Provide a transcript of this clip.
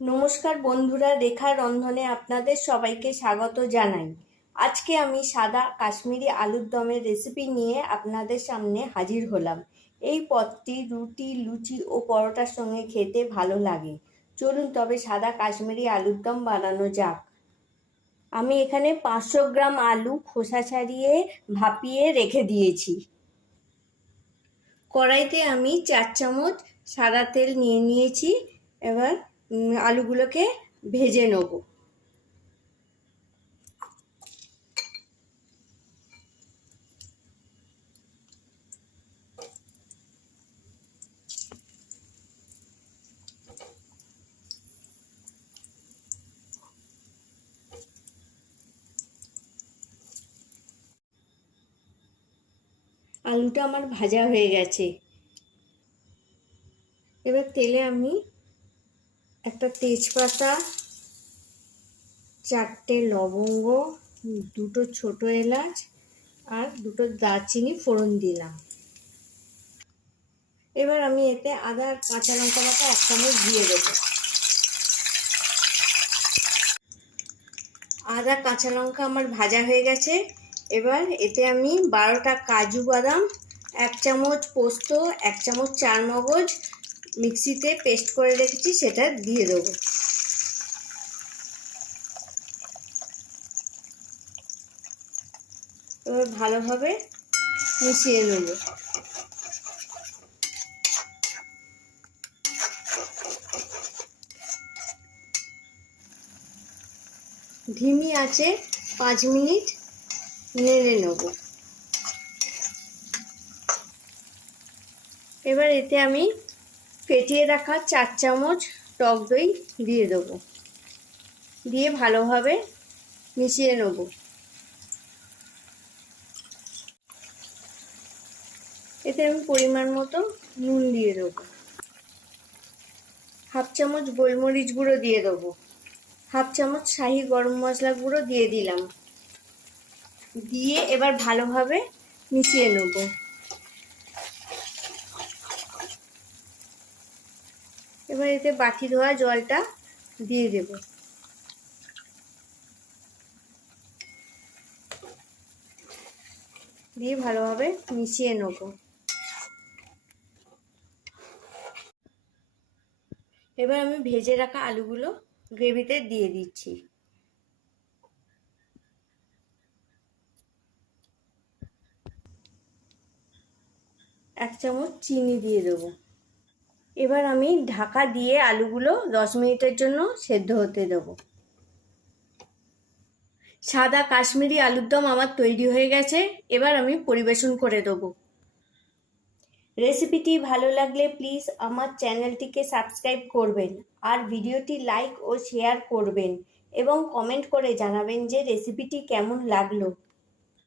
নমস্কার বন্ধুরা, রেখা রন্ধনে আপনাদের সবাইকে স্বাগত জানাই। আজকে আমি সাদা কাশ্মীরি আলুর দমের রেসিপি নিয়ে আপনাদের সামনে হাজির হলাম। এই পদটি রুটি, লুচি ও পরোটার সঙ্গে খেতে ভালো লাগে। চলুন তবে সাদা কাশ্মীরি আলুর দম বানানো যাক। আমি এখানে 500 গ্রাম আলু খোসা ছাড়িয়ে ভাপিয়ে রেখে দিয়েছি। কড়াইতে আমি 4 চামচ সাদা তেল নিয়ে নিয়েছি। এবার আলুগুলোকে ভেজে নেব। আলুটা আমার ভাজা হয়ে গেছে। এবার তেলে আমি একটা তেজপাতা, 4টে লবঙ্গ, 2টো ছোট এলাচ আর 2টো দারচিনি ফোড়ন দিলাম। এবার আমি এতে আদা আর কাঁচা লঙ্কা বাটা 1 চামচ দিয়ে দেবো। আদা কাঁচা লঙ্কা আমার ভাজা হয়ে গেছে। এবার এতে আমি 12টা কাজু বাদাম, 1 চামচ পোস্ত, 1 চামচ চারমগজ মিক্সিতে পেস্ট করে রেখেছি, সেটা দিয়ে দেবো। এবার ভালোভাবে মিশিয়ে নেব। ধিমি আঁচে 5 মিনিট নেড়ে নেব। এবার এতে আমি ফেটিয়ে রাখা 4 চামচ টক দই দিয়ে দেবো। দিয়ে ভালোভাবে মিশিয়ে নেব। এতে আমি পরিমাণ মতো নুন দিয়ে দেবো। 1/2 চামচ গোলমরিচ গুঁড়ো দিয়ে দেবো। 1/2 চামচ শাহি গরম মশলা গুঁড়ো দিয়ে দিলাম। দিয়ে এবার ভালোভাবে মিশিয়ে নেব। এবার এতে বাটি ধোয়া জলটা দিয়ে দেব। দিয়ে ভালোভাবে মিশিয়ে নেব। এবার আমি ভেজে রাখা আলুগুলো গ্রেভিতে দিয়ে দিচ্ছি। 1 চামচ চিনি দিয়ে দেবো। এবার আমি ঢাকা দিয়ে আলুগুলো 10 মিনিটের জন্য সেদ্ধ হতে দেবো। সাদা কাশ্মীরি আলুর দম আমার তৈরি হয়ে গেছে। এবার আমি পরিবেশন করে দেবো। রেসিপিটি ভালো লাগলে প্লিজ আমার চ্যানেলটিকে সাবস্ক্রাইব করবেন আর ভিডিওটি লাইক ও শেয়ার করবেন এবং কমেন্ট করে জানাবেন যে রেসিপিটি কেমন লাগলো।